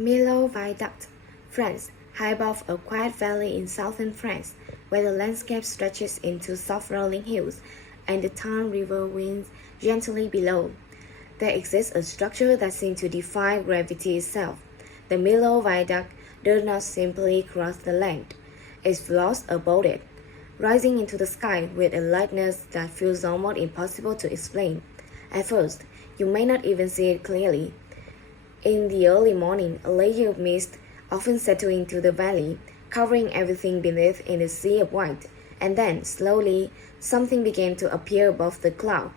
Millau Viaduct, France, high above a quiet valley in southern France, where the landscape stretches into soft rolling hills and the Tarn River winds gently below. There exists a structure that seems to defy gravity itself. The Millau Viaduct does not simply cross the land, it floats above it, rising into the sky with a lightness that feels almost impossible to explain. At first, you may not even see it clearly. In the early morning, a layer of mist often settled into the valley, covering everything beneath in a sea of white, and then, slowly, something began to appear above the cloud.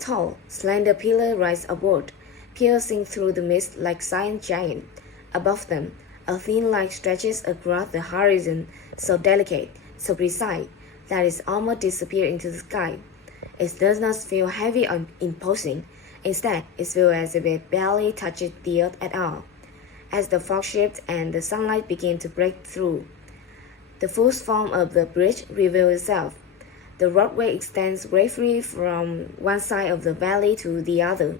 Tall, slender pillars rise upward, piercing through the mist like silent giants. Above them, a thin line stretches across the horizon, so delicate, so precise, that it almost disappears into the sky. It does not feel heavy or imposing. Instead, it feels as if it barely touches the earth at all. As the fog shifts and the sunlight begins to break through, the full form of the bridge reveals itself. The roadway extends gracefully from one side of the valley to the other,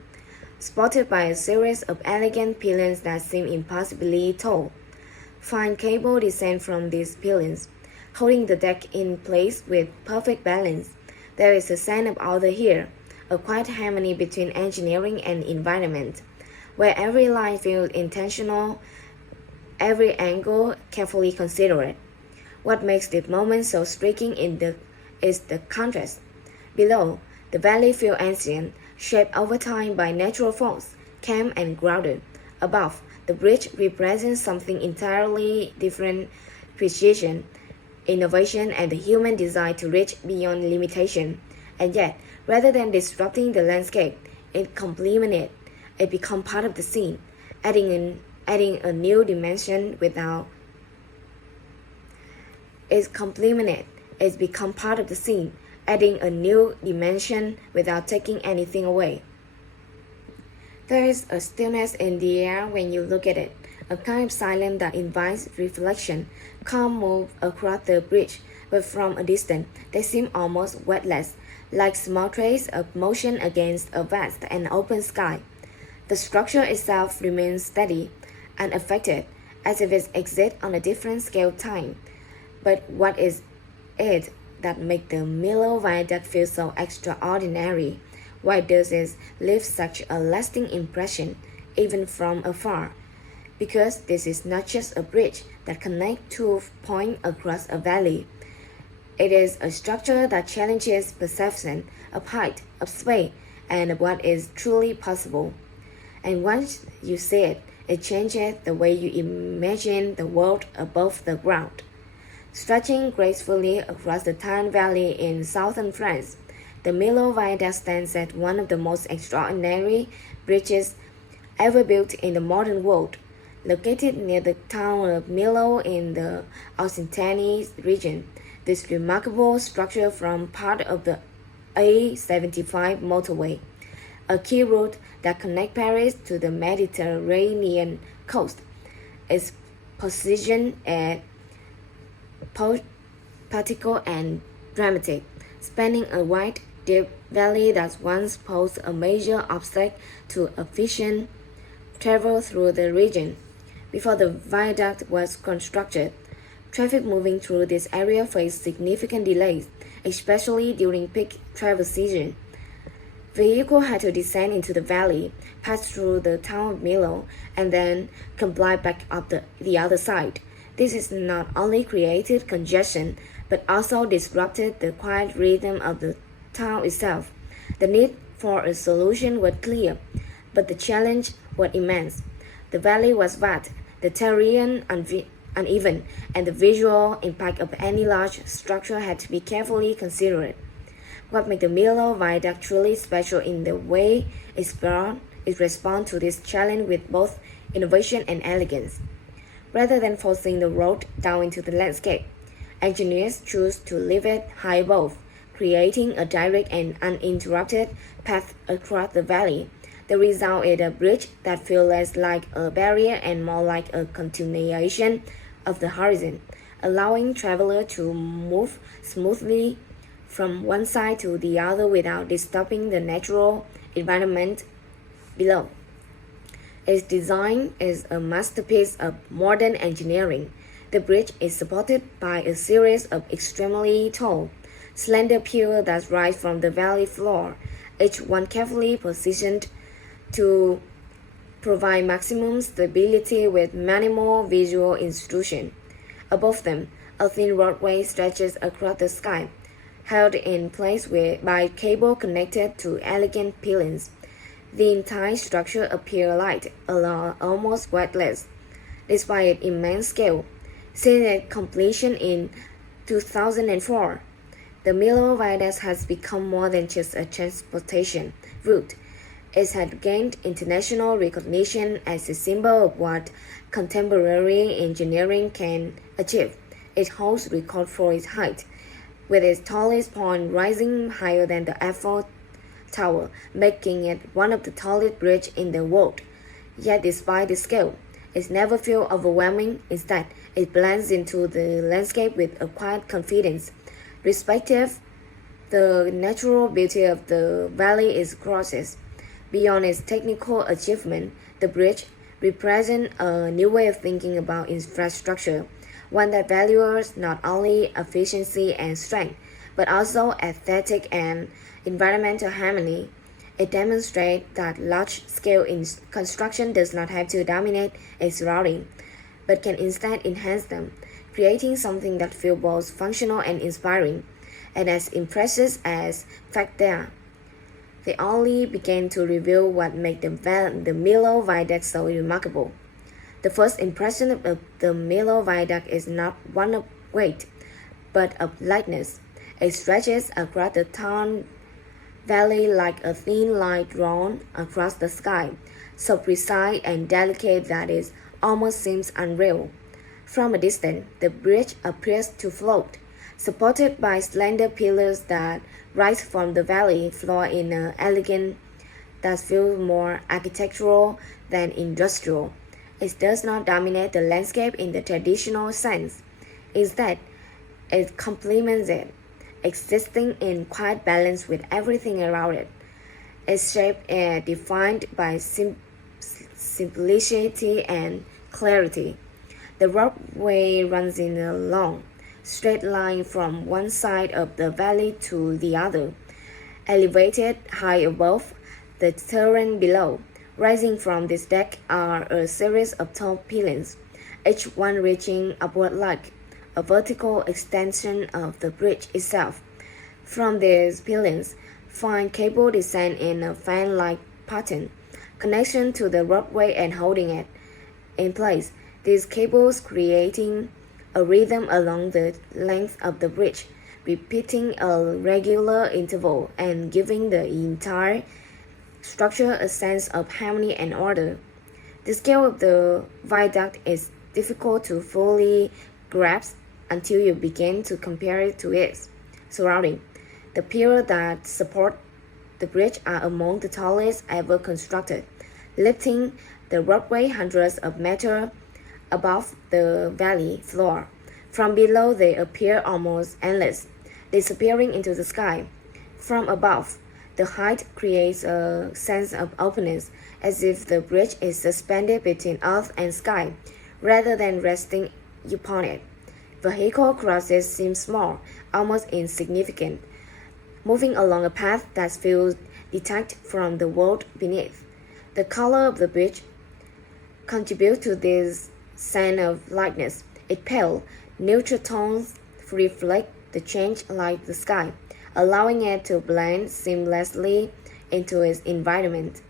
supported by a series of elegant pylons that seem impossibly tall. Fine cables descend from these pylons, holding the deck in place with perfect balance. There is a sense of order here, a quiet harmony between engineering and environment, where every line feels intentional, every angle carefully considered. What makes this moment so striking is the contrast. Below, the valley feels ancient, shaped over time by natural force, calm and grounded. Above, the bridge represents something entirely different: precision, innovation, and the human desire to reach beyond limitation. And yet, rather than disrupting the landscape, it complements it. It becomes part of the scene, adding a new dimension without it complements it. It becomes part of the scene, adding a new dimension without taking anything away. There is a stillness in the air when you look at it, a kind of silence that invites reflection. Calm moves across the bridge, but from a distance, they seem almost weightless, like small traces of motion against a vast and open sky. The structure itself remains steady, unaffected, as if it exists on a different scale of time. But what is it that makes the Millau Viaduct feel so extraordinary? Why does it leave such a lasting impression, even from afar? Because this is not just a bridge that connects two points across a valley. It is a structure that challenges perception of height, of space, and of what is truly possible. And once you see it, it changes the way you imagine the world above the ground. Stretching gracefully across the Tarn Valley in southern France, the Millau Viaduct stands as one of the most extraordinary bridges ever built in the modern world. Located near the town of Millau in the Occitanie region, this remarkable structure forms part of the A75 motorway, a key route that connects Paris to the Mediterranean coast. Its position is poetical and dramatic, spanning a wide, deep valley that once posed a major obstacle to efficient travel through the region. Before the viaduct was constructed, traffic moving through this area faced significant delays, especially during peak travel season. Vehicles had to descend into the valley, pass through the town of Millau, and then climb back up the other side. This has not only created congestion, but also disrupted the quiet rhythm of the town itself. The need for a solution was clear, but the challenge was immense. The valley was vast, the terrain uneven, and the visual impact of any large structure had to be carefully considered. What makes the Millau Viaduct truly special in the way it responds to this challenge with both innovation and elegance. Rather than forcing the road down into the landscape, engineers choose to leave it high above, creating a direct and uninterrupted path across the valley. The result is a bridge that feels less like a barrier and more like a continuation of the horizon, allowing travelers to move smoothly from one side to the other without disturbing the natural environment below. Its design is a masterpiece of modern engineering. The bridge is supported by a series of extremely tall, slender pillars that rise from the valley floor, each one carefully positioned to provide maximum stability with minimal visual intrusion. Above them, a thin roadway stretches across the sky, held in place by cable connected to elegant pylons. The entire structure appears light, almost weightless, despite its immense scale. Since its completion in 2004, the Millau Viaduct has become more than just a transportation route. It has gained international recognition as a symbol of what contemporary engineering can achieve. It holds record for its height, with its tallest point rising higher than the Eiffel Tower, making it one of the tallest bridges in the world. Yet despite the scale, it never feels overwhelming. Instead, it blends into the landscape with a quiet confidence. Respective, the natural beauty of the valley is gorgeous. Beyond its technical achievement, the bridge represents a new way of thinking about infrastructure, one that values not only efficiency and strength, but also aesthetic and environmental harmony. It demonstrates that large-scale construction does not have to dominate its surroundings, but can instead enhance them, creating something that feels both functional and inspiring. And as impressive as fact they only began to reveal what made the Millau Viaduct so remarkable. The first impression of the Millau Viaduct is not one of weight, but of lightness. It stretches across the town valley like a thin line drawn across the sky, so precise and delicate that it almost seems unreal. From a distance, the bridge appears to float, supported by slender pillars that rise from the valley floor in an elegance that feels more architectural than industrial. It does not dominate the landscape in the traditional sense. Instead, it complements it, existing in quiet balance with everything around it. Its shape is defined by simplicity and clarity. The roadway runs in a long, straight line from one side of the valley to the other, elevated high above the terrain below. Rising from this deck are a series of tall pylons, each one reaching upward like a vertical extension of the bridge itself. From these pylons, fine cable descend in a fan-like pattern, connection to the roadway and holding it in place. These cables creating a rhythm along the length of the bridge, repeating a regular interval and giving the entire structure a sense of harmony and order. The scale of the viaduct is difficult to fully grasp until you begin to compare it to its surrounding. The pillars that support the bridge are among the tallest ever constructed, lifting the roadway hundreds of meters above the valley floor. From below, they appear almost endless, disappearing into the sky. From above, the height creates a sense of openness, as if the bridge is suspended between earth and sky, rather than resting upon it. Vehicle crosses seem small, almost insignificant, moving along a path that feels detached from the world beneath. The color of the bridge contributes to this sense of lightness. Its pale, neutral tones reflect the change like the sky, allowing it to blend seamlessly into its environment.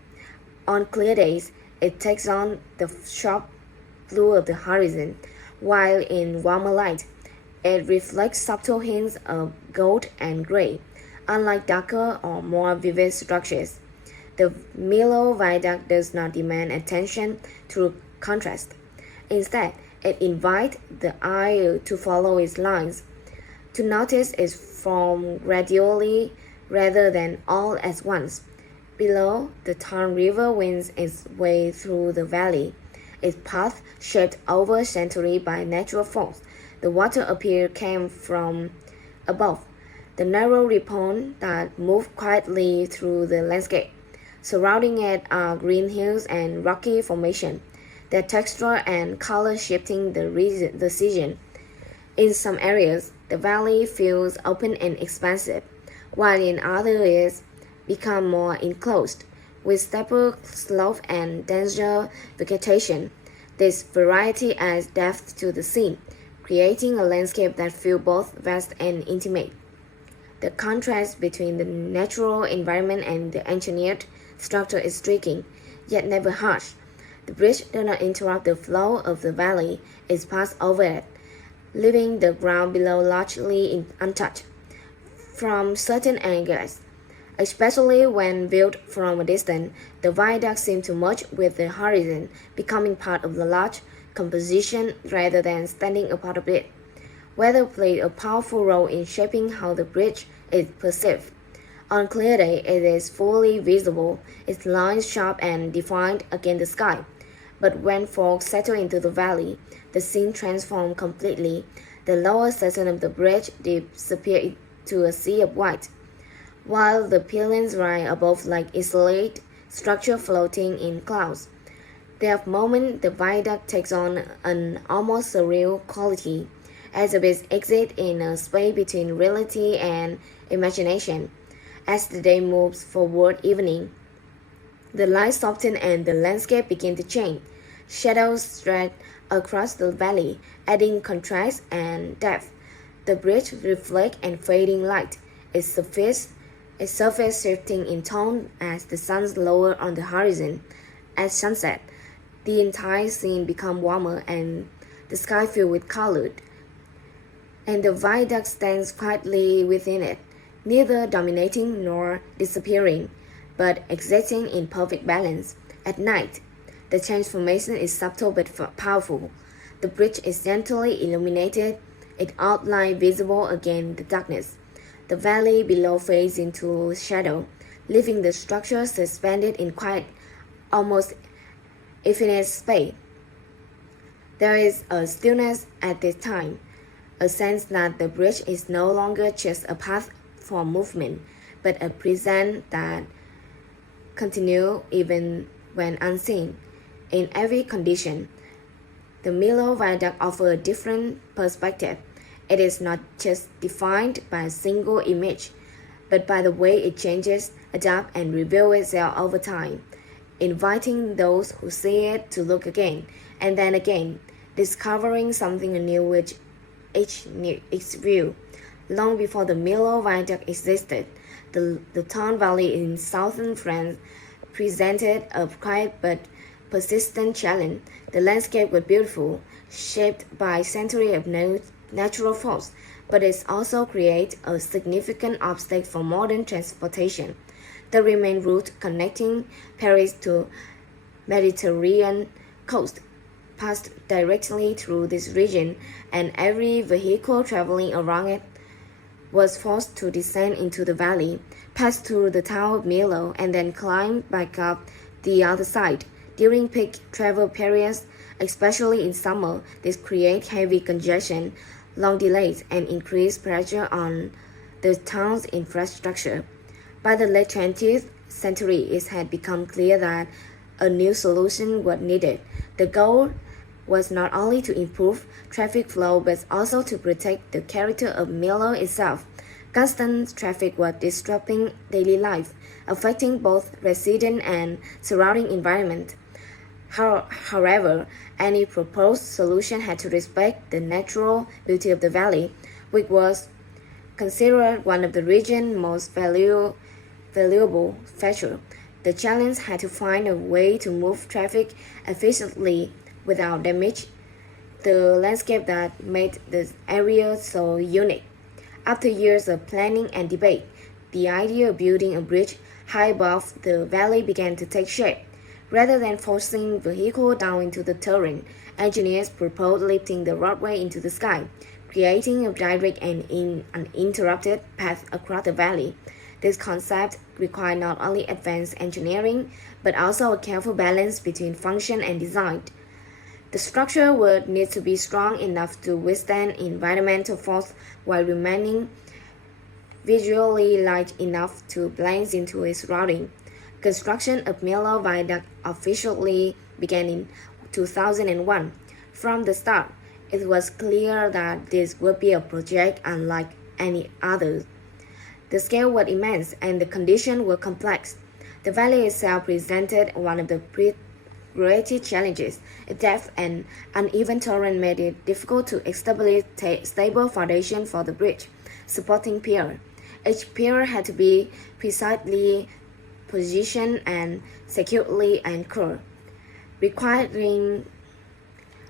On clear days, it takes on the sharp blue of the horizon, while in warmer light, it reflects subtle hints of gold and gray. Unlike darker or more vivid structures, the Millau Viaduct does not demand attention through contrast. Instead, it invites the eye to follow its lines, to notice its form gradually rather than all at once. Below, the Tarn River winds its way through the valley, its path shaped over centuries by natural force. The water appears came from above, the narrow ripple that moved quietly through the landscape, Surrounding it are green hills and rocky formation, their texture and color shifting the region. In some areas, the valley feels open and expansive, while in other areas become more enclosed, with steeper slopes and denser vegetation. This variety adds depth to the scene, creating a landscape that feels both vast and intimate. The contrast between the natural environment and the engineered structure is striking, yet never harsh. The bridge does not interrupt the flow of the valley, it passes over it, leaving the ground below largely untouched. From certain angles, especially when viewed from a distance, the viaduct seems to merge with the horizon, becoming part of the large composition rather than standing apart of it. Weather played a powerful role in shaping how the bridge is perceived. On clear day, it is fully visible, its lines sharp and defined against the sky. But when fog settles into the valley, the scene transforms completely. The lower section of the bridge disappears to a sea of white, while the pylons rise above like isolated structure floating in clouds. That moment, the viaduct takes on an almost surreal quality, as if it exists in a space between reality and imagination. As the day moves forward evening, the light softens and the landscape begins to change. Shadows spread across the valley, adding contrast and depth. The bridge reflects and fading light, its surface shifting in tone as the sun lowers on the horizon. At sunset, the entire scene becomes warmer and the sky filled with color, and the viaduct stands quietly within it, neither dominating nor disappearing, but existing in perfect balance. At night, the transformation is subtle but powerful. The bridge is gently illuminated, its outline visible against the darkness. The valley below fades into shadow, leaving the structure suspended in quiet, almost infinite space. There is a stillness at this time, a sense that the bridge is no longer just a path for movement, but a presence that continues even when unseen. In every condition, the Millau Viaduct offers a different perspective. It is not just defined by a single image, but by the way it changes, adapts, and reveals itself over time, inviting those who see it to look again and then again, discovering something new with each view. Long before the Millau Viaduct existed, the Tarn Valley in southern France presented a quiet but persistent challenge. The landscape was beautiful, shaped by centuries of natural force, but it also created a significant obstacle for modern transportation. The main route connecting Paris to Mediterranean coast passed directly through this region, and every vehicle traveling around it was forced to descend into the valley, pass through the town of Millau, and then climb back up the other side. During peak travel periods, especially in summer, this creates heavy congestion, long delays, and increased pressure on the town's infrastructure. By the late 20th century, it had become clear that a new solution was needed. The goal was not only to improve traffic flow but also to protect the character of Millau itself. Constant traffic was disrupting daily life, affecting both resident and surrounding environment. However, any proposed solution had to respect the natural beauty of the valley, which was considered one of the region's most valuable features. The challenge had to find a way to move traffic efficiently without damage the landscape that made the area so unique. After years of planning and debate, the idea of building a bridge high above the valley began to take shape. Rather than forcing vehicles down into the terrain, engineers proposed lifting the roadway into the sky, creating a direct and uninterrupted path across the valley. This concept required not only advanced engineering, but also a careful balance between function and design. The structure would need to be strong enough to withstand environmental force while remaining visually light enough to blend into its surroundings. Construction of Millau Viaduct officially began in 2001. From the start, it was clear that this would be a project unlike any other. The scale was immense and the conditions were complex. The valley itself presented one of the greatest challenges. Depth and uneven terrain made it difficult to establish stable foundation for the bridge supporting pier. Each pier had to be precisely positioned and securely anchored, requiring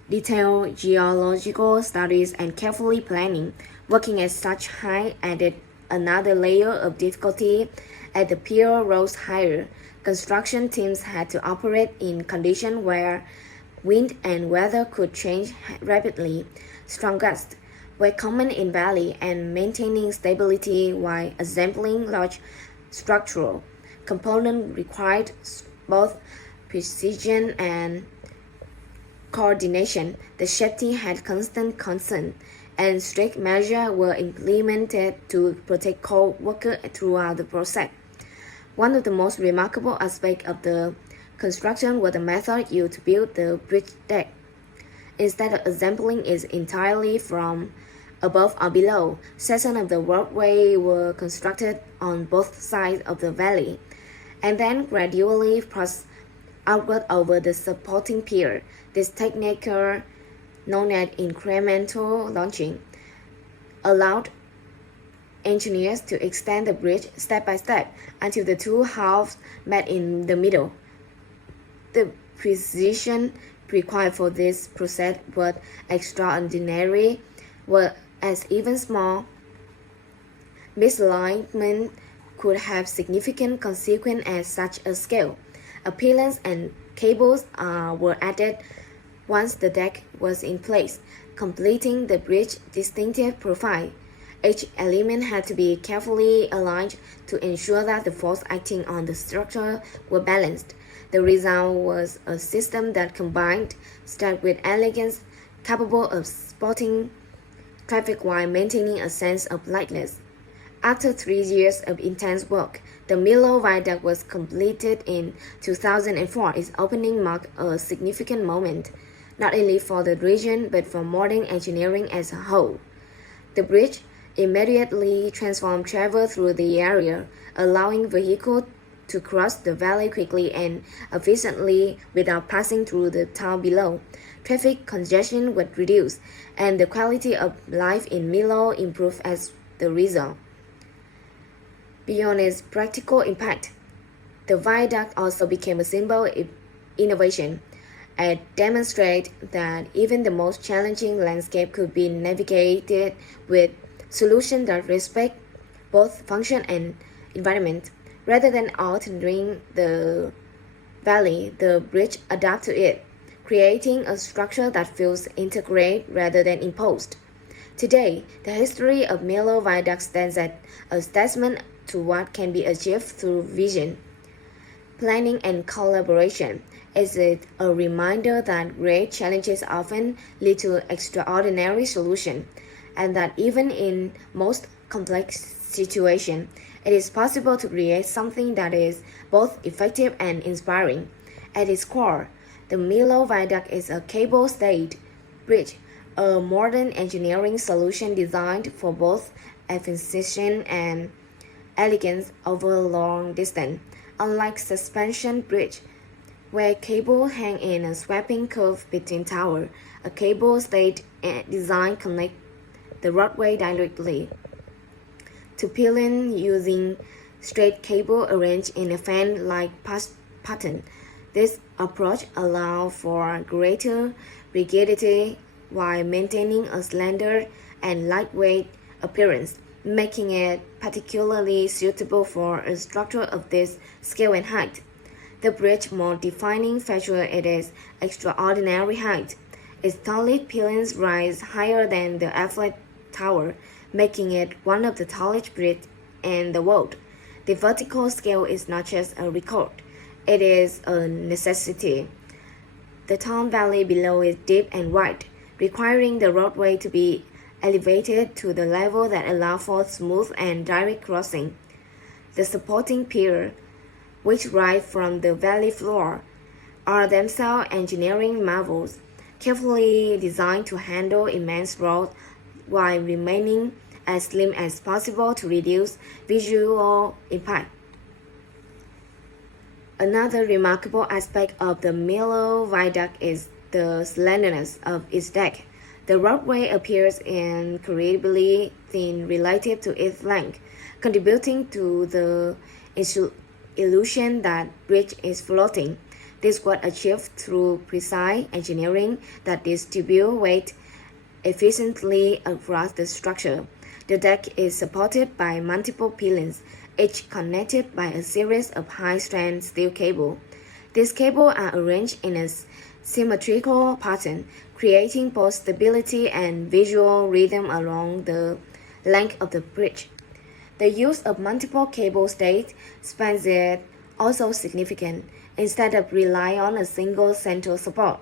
detailed geological studies and carefully planning. Working at such height added another layer of difficulty. As the pier rose higher, construction teams had to operate in conditions where wind and weather could change rapidly. Strong gusts were common in valley, and maintaining stability while assembling large structural components required both precision and coordination. The safety had constant concern, and strict measures were implemented to protect co-workers throughout the process. One of the most remarkable aspects of the construction was the method used to build the bridge deck. Instead of assembling it entirely from above or below, sections of the roadway were constructed on both sides of the valley, and then gradually passed outward over the supporting pier. This technique, known as incremental launching, allowed engineers to extend the bridge step by step until the two halves met in the middle. The precision required for this process was extraordinary, as even small misalignment could have significant consequences at such a scale. Pylons and cables were added once the deck was in place, completing the bridge's distinctive profile. Each element had to be carefully aligned to ensure that the force acting on the structure were balanced. The result was a system that combined strength with elegance, capable of supporting traffic while maintaining a sense of lightness. After 3 years of intense work, the Millau Viaduct was completed in 2004. Its opening marked a significant moment, not only for the region but for modern engineering as a whole. The bridge immediately transformed travel through the area, allowing vehicles to cross the valley quickly and efficiently without passing through the town below. Traffic congestion was reduced, and the quality of life in Millau improved as the result. Beyond its practical impact, the viaduct also became a symbol of innovation. It demonstrated that even the most challenging landscape could be navigated with solutions that respect both function and environment. Rather than altering the valley, the bridge adapted to it, creating a structure that feels integrated rather than imposed. Today, the history of Millau Viaduct stands as a testament to what can be achieved through vision, planning, and collaboration. Is it a reminder that great challenges often lead to extraordinary solutions, and that even in most complex situations, it is possible to create something that is both effective and inspiring. At its core, the Millau Viaduct is a cable-stayed bridge, a modern engineering solution designed for both efficiency and elegance over long distance. Unlike suspension bridge, where cables hang in a sweeping curve between towers, a cable-stayed design connects the roadway directly to pylon using straight cable arranged in a fan-like pattern. This approach allows for greater rigidity while maintaining a slender and lightweight appearance, making it particularly suitable for a structure of this scale and height. The bridge's most defining feature is its extraordinary height. Its tallest pylons rise higher than the Eiffel Tower, making it one of the tallest bridges in the world. The vertical scale is not just a record, it is a necessity. The town valley below is deep and wide, requiring the roadway to be elevated to the level that allows for smooth and direct crossing. The supporting pier, which rise from the valley floor, are themselves engineering marvels, carefully designed to handle immense roads while remaining as slim as possible to reduce visual impact. Another remarkable aspect of the Millau Viaduct is the slenderness of its deck. The roadway appears incredibly thin relative to its length, contributing to the illusion that bridge is floating. This was achieved through precise engineering that distributes weight efficiently across the structure. The deck is supported by multiple pylons, each connected by a series of high-strength steel cables. These cables are arranged in a symmetrical pattern, creating both stability and visual rhythm along the length of the bridge. The use of multiple cable stays spans is also significant. Instead of relying on a single central support,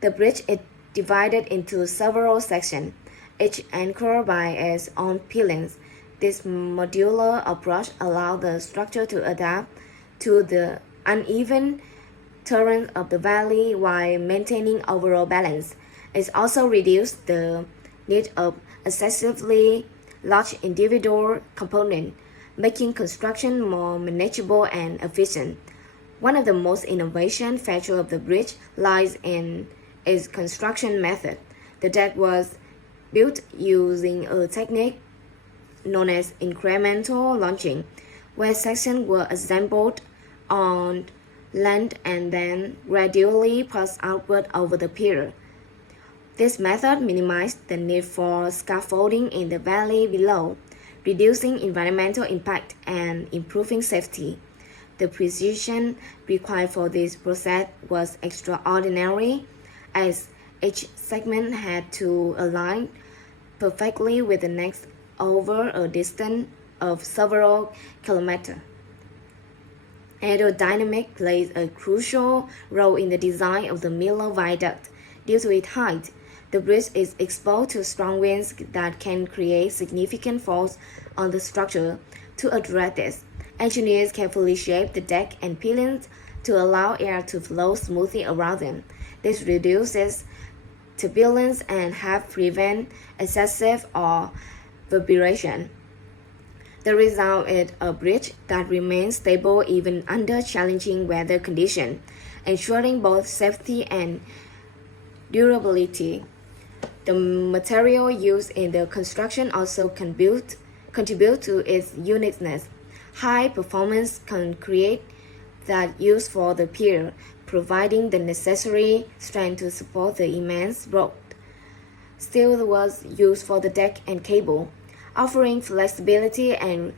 the bridge is divided into several sections, each anchored by its own pylons. This modular approach allows the structure to adapt to the uneven terrain of the valley while maintaining overall balance. It also reduces the need of excessively large individual components, making construction more manageable and efficient. One of the most innovative features of the bridge lies in its construction method. The deck was built using a technique known as incremental launching, where sections were assembled on land and then gradually passed outward over the pier. This method minimized the need for scaffolding in the valley below, reducing environmental impact and improving safety. The precision required for this process was extraordinary, as each segment had to align perfectly with the next over a distance of several kilometers. Aerodynamics plays a crucial role in the design of the Millau Viaduct. Due to its height, the bridge is exposed to strong winds that can create significant force on the structure. To address this, engineers carefully shape the deck and pylons to allow air to flow smoothly around them. This reduces turbulence and helps prevent excessive or vibration. The result is a bridge that remains stable even under challenging weather conditions, ensuring both safety and durability. The material used in the construction also contribute to its uniqueness. High-performance concrete that used for the pier, providing the necessary strength to support the immense road. Steel was used for the deck and cable, offering flexibility and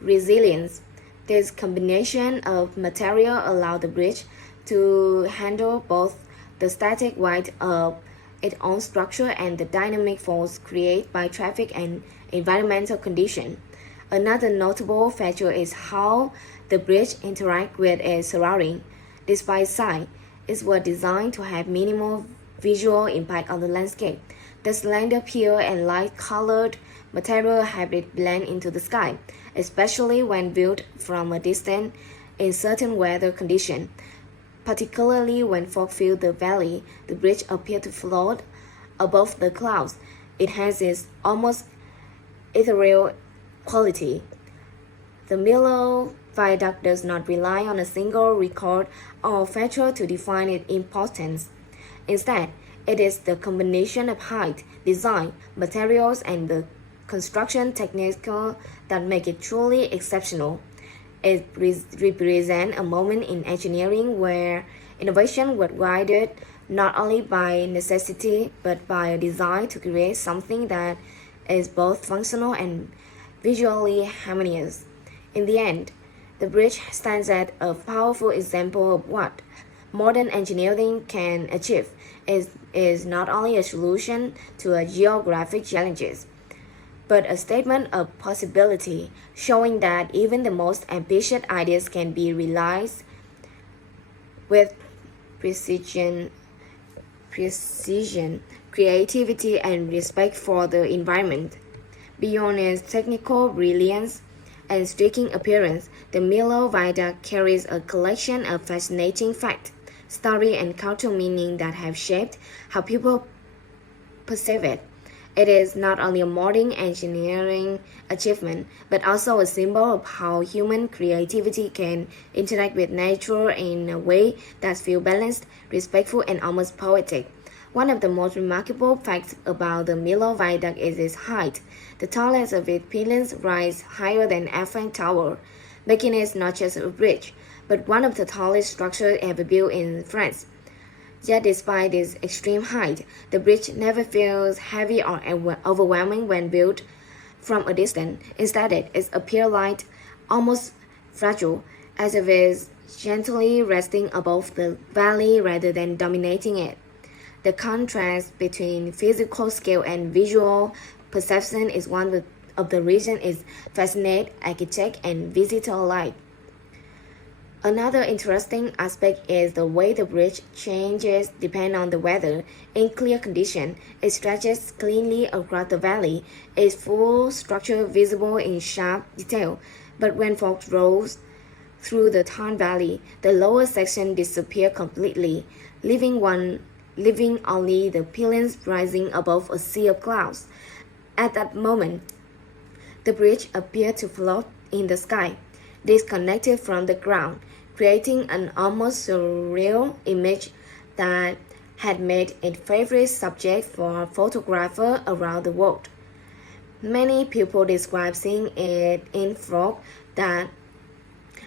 resilience. This combination of material allowed the bridge to handle both the static weight of its own structure and the dynamic force created by traffic and environmental conditions. Another notable feature is how the bridge interacts with its surroundings. Despite size, it was designed to have minimal visual impact on the landscape. The slender pier and light-colored material hybrid blend into the sky, especially when viewed from a distance in certain weather conditions. Particularly when fog filled the valley, the bridge appeared to float above the clouds. It has its almost ethereal quality. The Millau Viaduct does not rely on a single record or feature to define its importance. Instead, it is the combination of height, design, materials, and the construction techniques that make it truly exceptional. It represents a moment in engineering where innovation was guided not only by necessity but by a desire to create something that is both functional and visually harmonious. In the end, the bridge stands as a powerful example of what modern engineering can achieve. It is not only a solution to a geographic challenges, but a statement of possibility, showing that even the most ambitious ideas can be realized with precision, creativity, and respect for the environment. Beyond its technical brilliance, and striking appearance, the Millau Viaduct carries a collection of fascinating facts, story, and cultural meaning that have shaped how people perceive it. It is not only a modern engineering achievement, but also a symbol of how human creativity can interact with nature in a way that feels balanced, respectful, and almost poetic. One of the most remarkable facts about the Millau Viaduct is its height. The tallest of its pylons rise higher than Eiffel Tower, making it not just a bridge, but one of the tallest structures ever built in France. Yet despite this extreme height, the bridge never feels heavy or overwhelming when built from a distance. Instead, it appears light, almost fragile, as if it's gently resting above the valley rather than dominating it. The contrast between physical scale and visual perception is one of the reasons it fascinates architects and visitors alike. Another interesting aspect is the way the bridge changes depending on the weather. In clear conditions, it stretches cleanly across the valley, its full structure visible in sharp detail. But when fog rolls through the Tarn Valley, the lower section disappears completely, leaving only the pylons rising above a sea of clouds. At that moment, the bridge appeared to float in the sky, disconnected from the ground, creating an almost surreal image that had made it a favorite subject for photographers around the world. Many people describe seeing it in fog that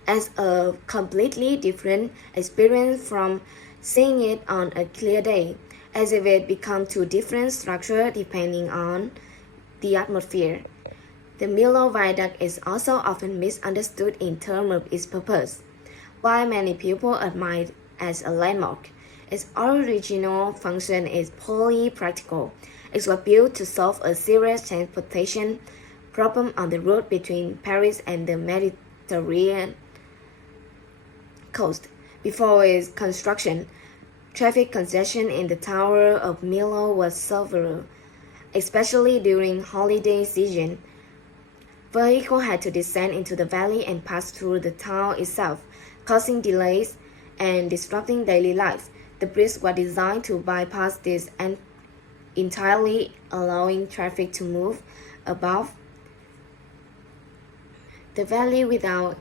as a completely different experience from seeing it on a clear day, as if it becomes two different structures depending on the atmosphere. The Millau Viaduct is also often misunderstood in terms of its purpose. While many people admire it as a landmark, its original function is purely practical. It was built to solve a serious transportation problem on the route between Paris and the Mediterranean coast. Before its construction, traffic congestion in the Tower of Millau was severe, especially during holiday season. Vehicles had to descend into the valley and pass through the town itself, causing delays and disrupting daily life. The bridge was designed to bypass this and entirely allowing traffic to move above the valley without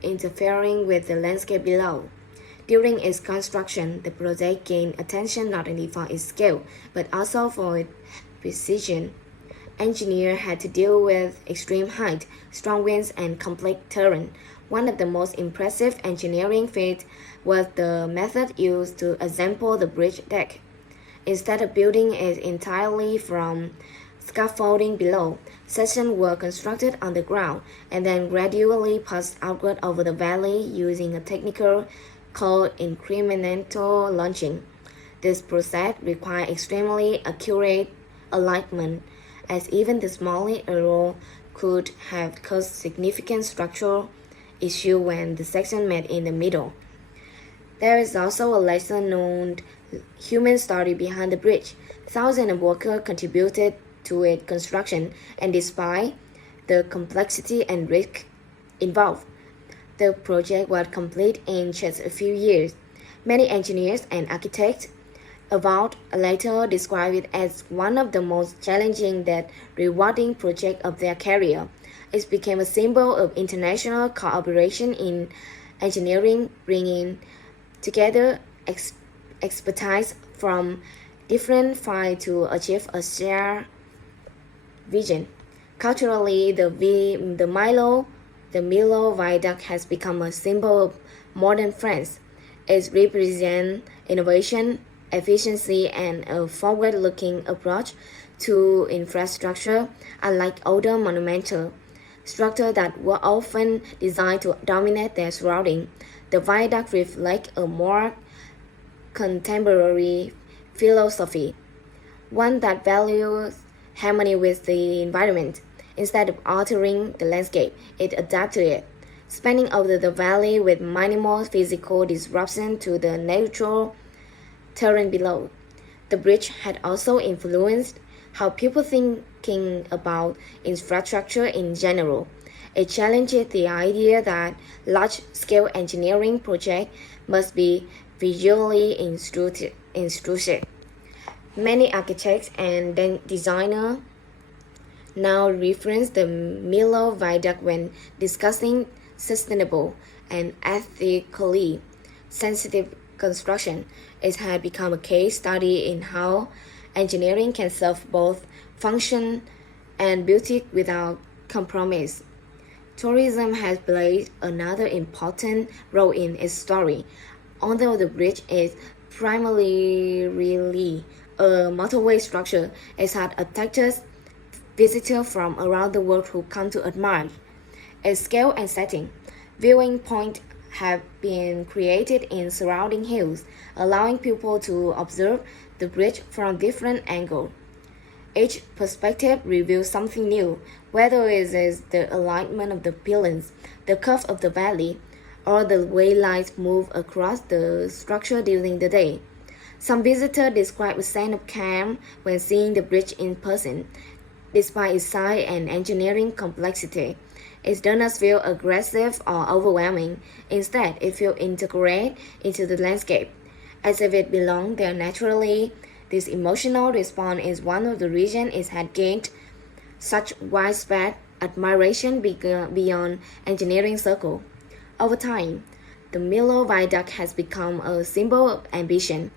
interfering with the landscape below. During its construction, the project gained attention not only for its scale, but also for its precision. Engineers had to deal with extreme height, strong winds, and complex terrain. One of the most impressive engineering feats was the method used to assemble the bridge deck. Instead of building it entirely from scaffolding below, sections were constructed on the ground and then gradually passed outward over the valley using a technique called incremental launching. This process required extremely accurate alignment, as even the smallest error could have caused significant structural issue when the section met in the middle. There is also a lesser-known human story behind the bridge. Thousands of workers contributed to its construction, and despite the complexity and risk involved, the project was complete in just a few years. Many engineers and architects about later described it as one of the most challenging yet rewarding projects of their career. It became a symbol of international cooperation in engineering, bringing together expertise from different fields to achieve a shared vision. Culturally, the Millau Viaduct has become a symbol of modern France. It represents innovation, efficiency, and a forward-looking approach to infrastructure, unlike older monumental structures that were often designed to dominate their surroundings. The viaduct reflects a more contemporary philosophy, one that values harmony with the environment. Instead of altering the landscape, it adapts to it, spanning over the valley with minimal physical disruption to the natural terrain below. The bridge had also influenced how people thinking about infrastructure in general. It challenges the idea that large-scale engineering projects must be visually intrusive. Many architects and designers now reference the Millau Viaduct when discussing sustainable and ethically sensitive construction. It has become a case study in how engineering can serve both function and beauty without compromise. Tourism has played another important role in its story. Although the bridge is primarily really a motorway structure, it has attracted visitors from around the world who come to admire its scale and setting. Viewing points have been created in surrounding hills, allowing people to observe the bridge from different angles. Each perspective reveals something new, whether it is the alignment of the pylons, the curve of the valley, or the way light move across the structure during the day. Some visitors describe a sense of calm when seeing the bridge in person. Despite its size and engineering complexity, it does not feel aggressive or overwhelming. Instead, it feels integrated into the landscape, as if it belongs there naturally. This emotional response is one of the reasons it had gained such widespread admiration beyond engineering circles. Over time, the Millau Viaduct has become a symbol of ambition.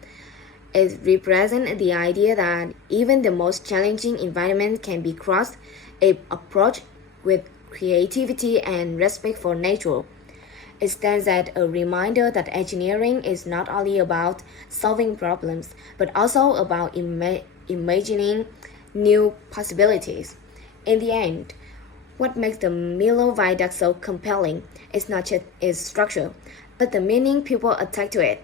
It represents the idea that even the most challenging environment can be crossed if approached with creativity and respect for nature. It stands as a reminder that engineering is not only about solving problems, but also about imagining new possibilities. In the end, what makes the Millau Viaduct so compelling is not just its structure, but the meaning people attach to it.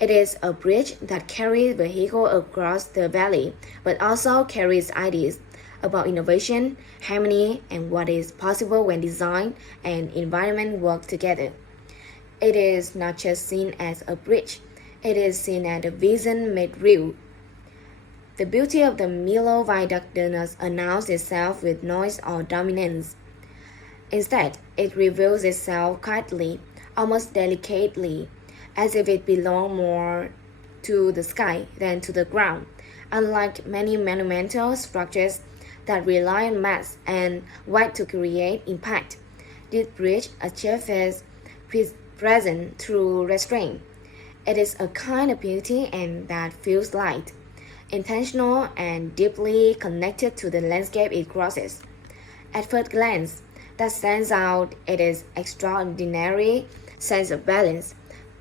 It is a bridge that carries vehicles across the valley, but also carries ideas about innovation, harmony, and what is possible when design and environment work together. It is not just seen as a bridge, it is seen as a vision made real. The beauty of the Millau Viaduct does not announce itself with noise or dominance. Instead, it reveals itself quietly, almost delicately, as if it belonged more to the sky than to the ground. Unlike many monumental structures that rely on mass and weight to create impact, this bridge achieves presence through restraint. It is a kind of beauty and that feels light, intentional, and deeply connected to the landscape it crosses. At first glance, that stands out it is extraordinary sense of balance.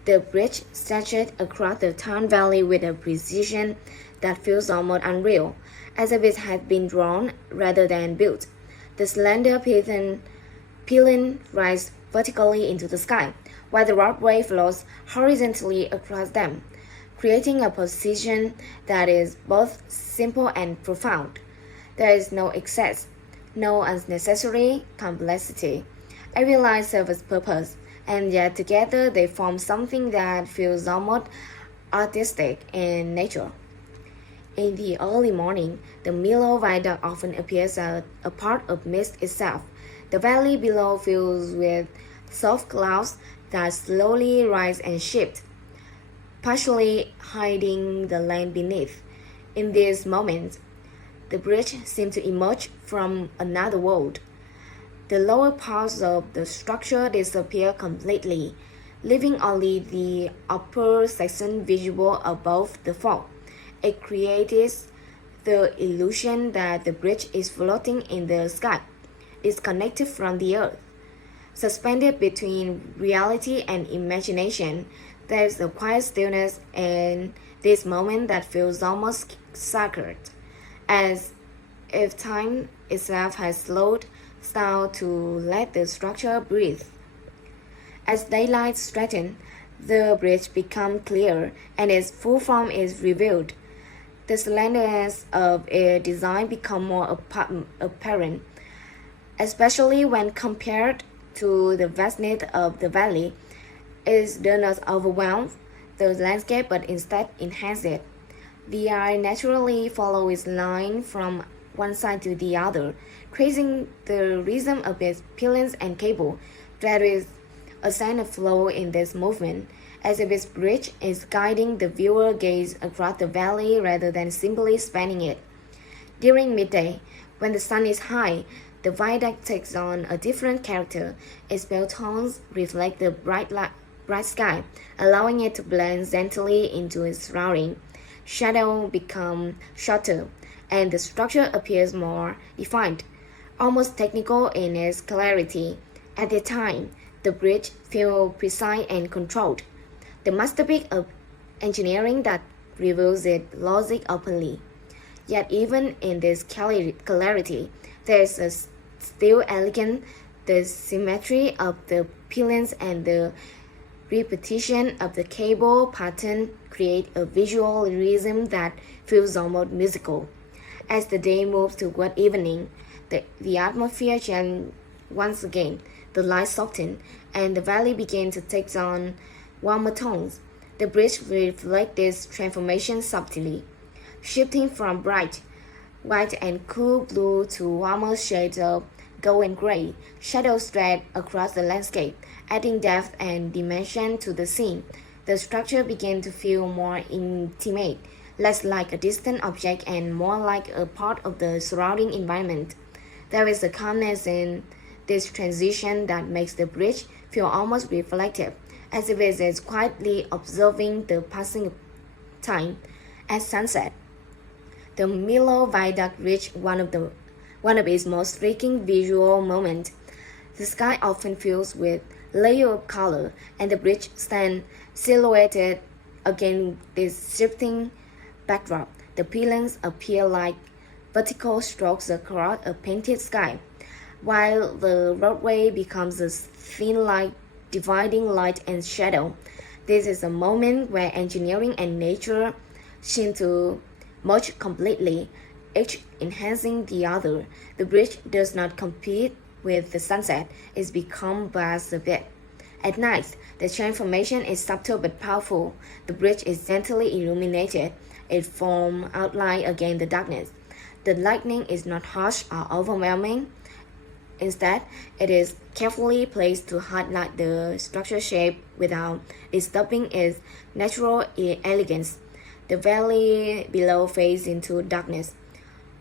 The bridge stretches across the town valley with a precision that feels almost unreal, as if it had been drawn rather than built. The slender pylon rises vertically into the sky, while the roadway flows horizontally across them, creating a position that is both simple and profound. There is no excess, no unnecessary complexity. Every line serves its purpose, and yet together they form something that feels almost artistic in nature. In the early morning, the Millau Viaduct often appears as a part of mist itself. The valley below fills with soft clouds that slowly rise and shift, partially hiding the land beneath. In these moments, the bridge seems to emerge from another world. The lower parts of the structure disappear completely, leaving only the upper section visible above the fog. It creates the illusion that the bridge is floating in the sky, disconnected from the earth. Suspended between reality and imagination, there is a quiet stillness in this moment that feels almost sacred, as if time itself has slowed down to let the structure breathe. As daylight strengthens, the bridge becomes clearer and its full form is revealed. The slenderness of its design becomes more apparent, especially when compared to the vastness of the valley. It does not overwhelm the landscape but instead enhance it. The eye naturally follows its line from one side to the other, creating the rhythm of its pylons and cable. There is a sense of flow in this movement, as if its bridge is guiding the viewer gaze across the valley rather than simply spanning it. During midday, when the sun is high, the viaduct takes on a different character. Its pale tones reflect the bright sky, allowing it to blend gently into its surrounding. Shadows become shorter, and the structure appears more defined, almost technical in its clarity. At the time, the bridge feels precise and controlled, the masterpiece of engineering that reveals its logic openly. Yet even in this clarity, there is a still elegant. The symmetry of the pylons and the repetition of the cable pattern create a visual rhythm that feels almost musical. As the day moves toward evening, the atmosphere changes once again. The light softens, and the valley begins to take on warmer tones. The bridge reflects this transformation subtly, shifting from bright white and cool blue to warmer shades of gold and gray. Shadows spread across the landscape, adding depth and dimension to the scene. The structure began to feel more intimate, less like a distant object and more like a part of the surrounding environment. There is a calmness in this transition that makes the bridge feel almost reflective, as if it is quietly observing the passing of time. At sunset, the Millau Viaduct reached one of its most striking visual moments. The sky often fills with layers of color, and the bridge stands silhouetted against this shifting backdrop. The pylons appear like vertical strokes across a painted sky, while the roadway becomes a thin line dividing light and shadow. This is a moment where engineering and nature seem to merge completely, each enhancing the other. The bridge does not compete with the sunset, it's become vast a bit. At night, the transformation is subtle but powerful. The bridge is gently illuminated, its form outlined against the darkness. The lightning is not harsh or overwhelming. Instead, it is carefully placed to highlight the structure shape without disturbing its natural elegance. The valley below fades into darkness,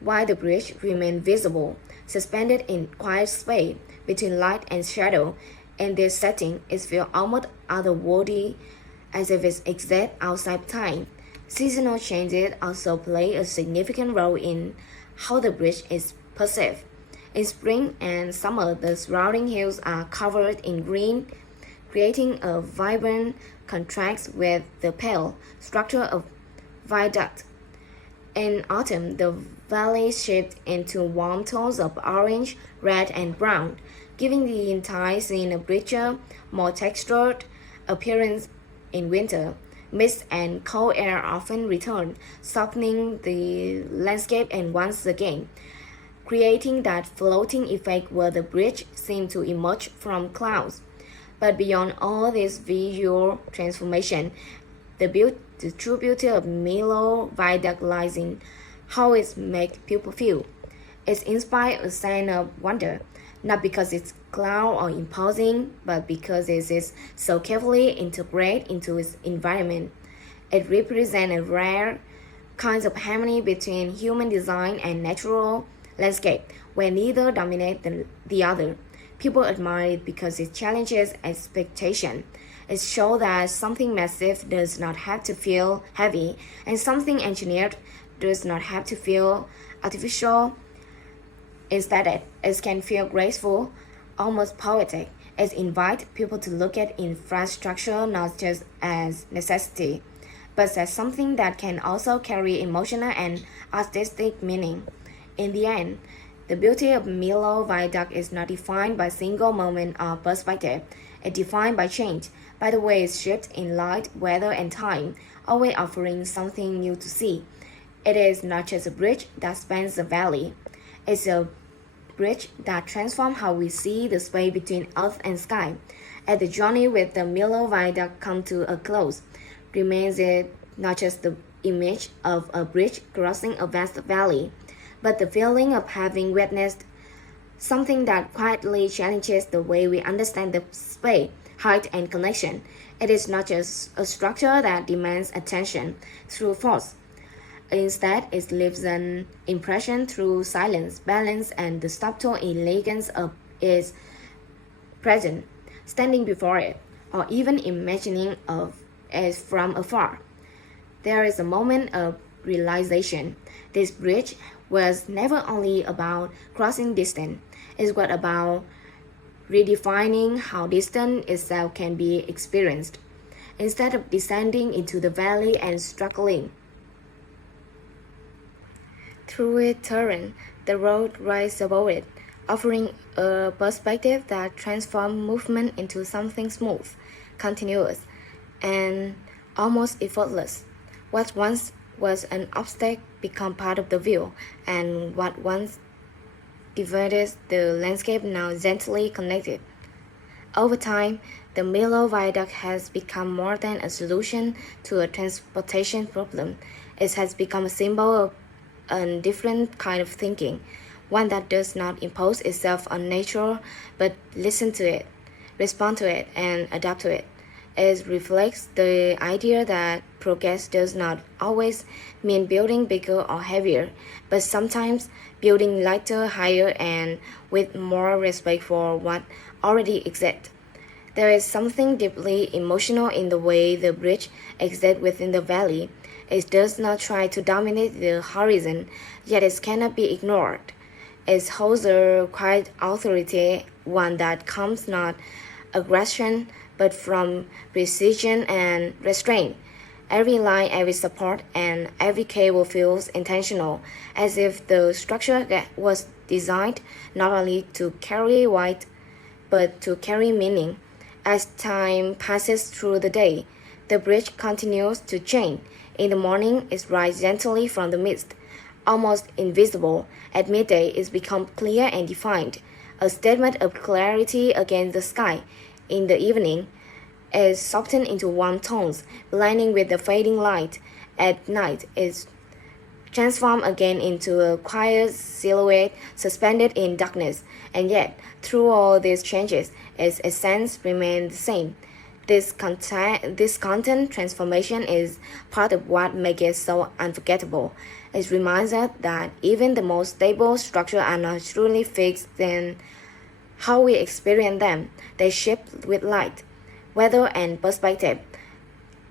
while the bridge remains visible, suspended in quiet space between light and shadow. In this setting, it feels almost otherworldly, as if it exists outside time. Seasonal changes also play a significant role in how the bridge is perceived. In spring and summer, the surrounding hills are covered in green, creating a vibrant contrast with the pale structure of viaduct. In autumn, the valley shifts into warm tones of orange, red, and brown, giving the entire scene a richer, more textured appearance. In winter, mist and cold air often return, softening the landscape and once again creating that floating effect where the bridge seemed to emerge from clouds. But beyond all this visual transformation, the true beauty of Millau Viaduct lies in how it makes people feel. It inspires a sense of wonder, not because it's loud or imposing, but because it is so carefully integrated into its environment. It represents a rare kind of harmony between human design and natural landscape, where neither dominates the other. People admire it because it challenges expectation. It shows that something massive does not have to feel heavy, and something engineered does not have to feel artificial. Instead, it can feel graceful, almost poetic. It invites people to look at infrastructure not just as necessity, but as something that can also carry emotional and artistic meaning. In the end, the beauty of Millau Viaduct is not defined by single moment or perspective. It's defined by change, by the way it shifts in light, weather, and time, always offering something new to see. It is not just a bridge that spans the valley. It's a bridge that transforms how we see the space between earth and sky. As the journey with the Millau Viaduct comes to a close, remains it not just the image of a bridge crossing a vast valley, but the feeling of having witnessed something that quietly challenges the way we understand the space, height, and connection. It is not just a structure that demands attention through force. Instead, it leaves an impression through silence, balance, and the subtle elegance of its presence. Standing before it, or even imagining of it from afar, there is a moment of realization. This bridge was never only about crossing distance, it was about redefining how distance itself can be experienced. Instead of descending into the valley and struggling through its terrain, the road rises above it, offering a perspective that transforms movement into something smooth, continuous, and almost effortless. What once was an obstacle becomes part of the view, and what once divided the landscape now gently connected. Over time, the Millau Viaduct has become more than a solution to a transportation problem. It has become a symbol of a different kind of thinking, one that does not impose itself on nature but listen to it, respond to it, and adapt to it. It reflects the idea that progress does not always mean building bigger or heavier, but sometimes building lighter, higher, and with more respect for what already exists. There is something deeply emotional in the way the bridge exists within the valley. It does not try to dominate the horizon, yet it cannot be ignored. It holds a quiet authority, one that comes not aggression but from precision and restraint. Every line, every support, and every cable feels intentional, as if the structure was designed not only to carry weight but to carry meaning. As time passes through the day, the bridge continues to change. In the morning, it rises gently from the mist, almost invisible. At midday, it becomes clear and defined, a statement of clarity against the sky. In the evening, it softens into warm tones, blending with the fading light. At night, it transforms again into a quiet silhouette suspended in darkness. And yet, through all these changes, its essence remains the same. This content transformation is part of what makes it so unforgettable. It reminds us that even the most stable structures are not truly fixed in how we experience them. They shift with light, weather, and perspective.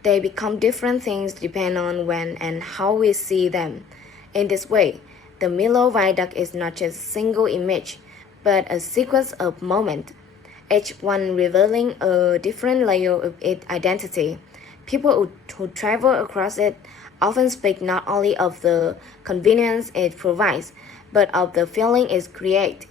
They become different things depending on when and how we see them. In this way, the Millau Viaduct is not just a single image, but a sequence of moments, each one revealing a different layer of its identity. People who travel across it often speak not only of the convenience it provides, but of the feeling it creates.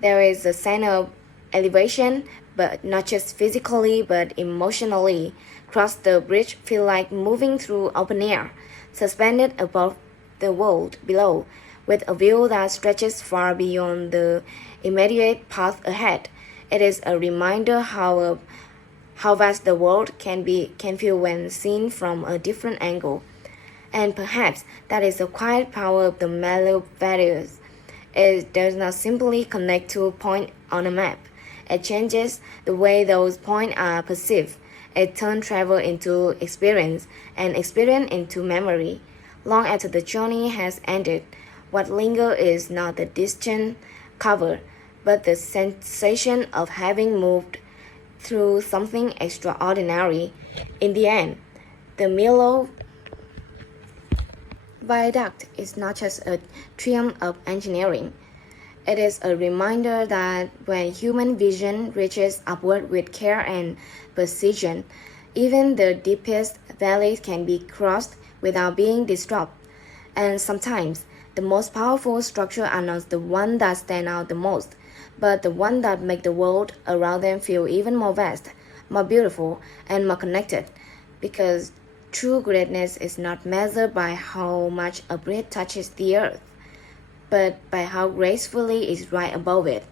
There is a sense of elevation, but not just physically but emotionally. Cross the bridge feel like moving through open air, suspended above the world below, with a view that stretches far beyond the immediate path ahead. It is a reminder how vast the world can feel when seen from a different angle. And perhaps that is the quiet power of the Millau Viaduct. It does not simply connect to a point on a map. It changes the way those points are perceived. It turns travel into experience and experience into memory. Long after the journey has ended, what lingers is not the distant cover, but the sensation of having moved through something extraordinary. In the end, the Millau Viaduct is not just a triumph of engineering. It is a reminder that when human vision reaches upward with care and precision, even the deepest valleys can be crossed without being disrupted. And sometimes, the most powerful structures are not the ones that stand out the most, but the ones that make the world around them feel even more vast, more beautiful, and more connected. Because true greatness is not measured by how much a bridge touches the earth, but by how gracefully it rides above it.